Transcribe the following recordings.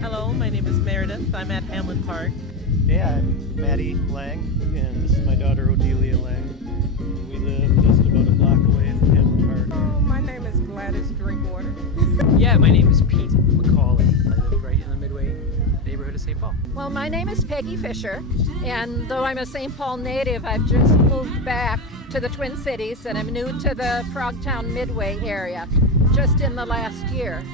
Hello, my name is Meredith. I'm at Hamline Park. Yeah, I'm Maddie Lang, and this is my daughter Odelia Lang. We live just about a block away from Hamline Park. Oh, my name is Gladys Drinkwater. Yeah, my name is Pete McCauley. I live right in the Midway neighborhood of St. Paul. Well, my name is Peggy Fisher, and though I'm a St. Paul native, I've just moved back to the Twin Cities, and I'm new to the Frogtown Midway area just in the last year.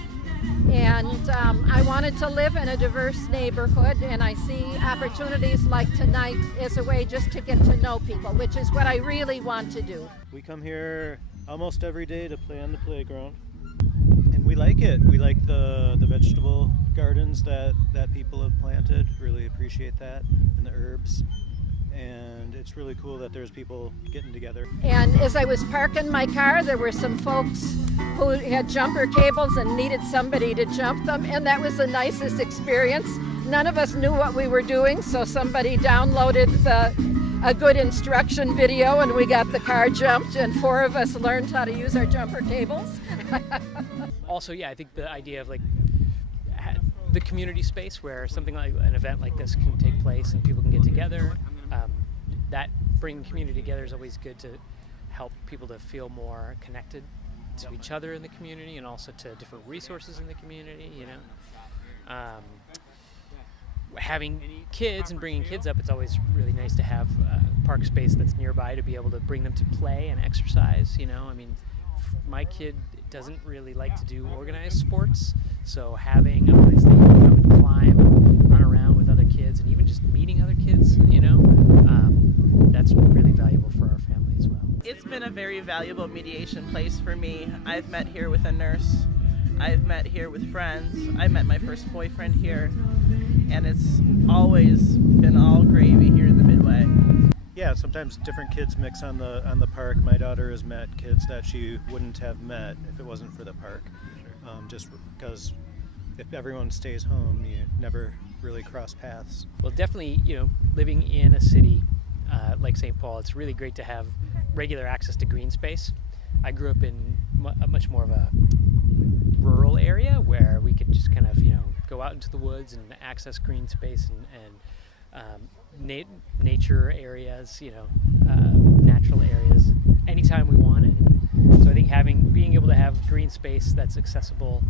And I wanted to live in a diverse neighborhood, and I see opportunities like tonight as a way just to get to know people, which is what I really want to do. We come here almost every day to play on the playground, and we like it. We like the vegetable gardens that people have planted, really appreciate that, and the herbs. And it's really cool that there's people getting together. And as I was parking my car, there were some folks who had jumper cables and needed somebody to jump them, and that was the nicest experience. None of us knew what we were doing, so somebody downloaded a good instruction video, and we got the car jumped, and 4 of us learned how to use our jumper cables. Also, yeah, I think the idea of like the community space where something like an event like this can take place and people can get together. That bringing community together is always good to help people to feel more connected to each other in the community and also to different resources in the community, you know. Having kids and bringing kids up, it's always really nice to have a park space that's nearby to be able to bring them to play and exercise, you know. I mean, my kid doesn't really like to do organized sports, so having a place that you can come and climb and run around with other kids and even just meeting other kids, you know, that's really valuable for our family as well. It's been a very valuable mediation place for me. I've met here with a nurse. I've met here with friends. I met my first boyfriend here, and it's always been all gravy here in the Midway. Yeah, sometimes different kids mix on the park. My daughter has met kids that she wouldn't have met if it wasn't for the park. Just because if everyone stays home, you never really cross paths. Well, definitely, you know, living in a city like St. Paul, it's really great to have regular access to green space. I grew up in much more of a rural area where we could just kind of, you know, go out into the woods and access green space and nature areas, you know, natural areas anytime we wanted. So I think being able to have green space that's accessible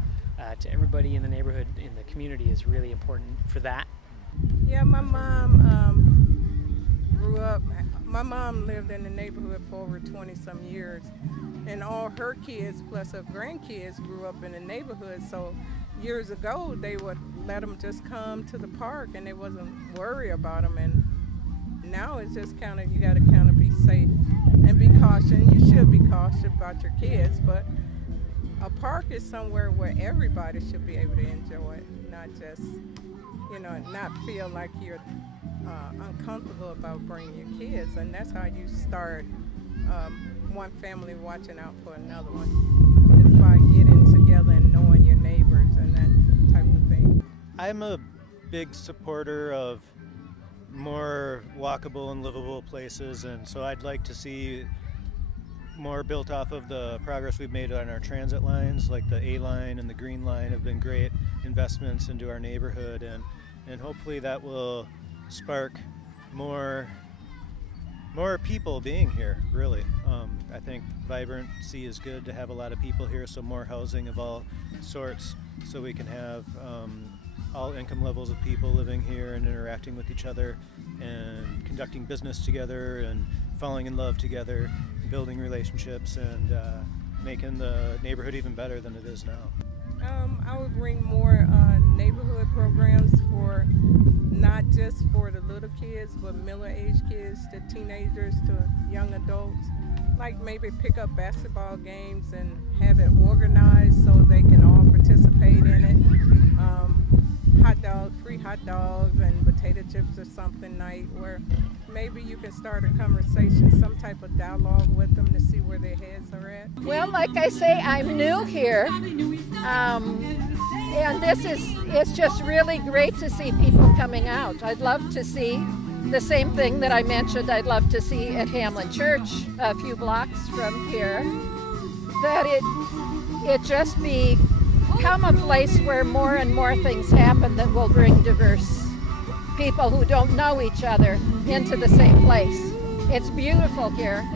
to everybody in the neighborhood, in the community, is really important for that. Yeah, my mom lived in the neighborhood for over 20-some years, and all her kids plus her grandkids grew up in the neighborhood. So years ago, they would let them just come to the park, and they wasn't worried about them. And now it's just kind of, you got to kind of be safe and be cautious. You should be cautious about your kids, but a park is somewhere where everybody should be able to enjoy it, not just, you know, not feel like you're uncomfortable about bringing your kids. And that's how you start one family watching out for another one, is by getting together and knowing your neighbors and that type of thing. I'm a big supporter of more walkable and livable places, and so I'd like to see more built off of the progress we've made on our transit lines. Like the A line and the Green line have been great investments into our neighborhood, and hopefully that will spark more people being here, really. I think vibrancy is good to have a lot of people here, so more housing of all sorts, so we can have all income levels of people living here and interacting with each other and conducting business together and falling in love together, building relationships, and making the neighborhood even better than it is now. I would bring more neighborhood programs for not just for the little kids, but middle-aged kids, to teenagers, to young adults. Like maybe pick up basketball games and have it organized so they can all participate in it. Free hot dogs and potato chips or something night, where maybe you can start a conversation, some type of dialogue with them to see where their heads are at. Well, like I say, I'm new here, and it's just really great to see people coming out. I'd love to see the same thing that I mentioned I'd love to see at Hamline Church, a few blocks from here, that it just be become a place where more and more things happen that will bring diverse people who don't know each other into the same place. It's beautiful here.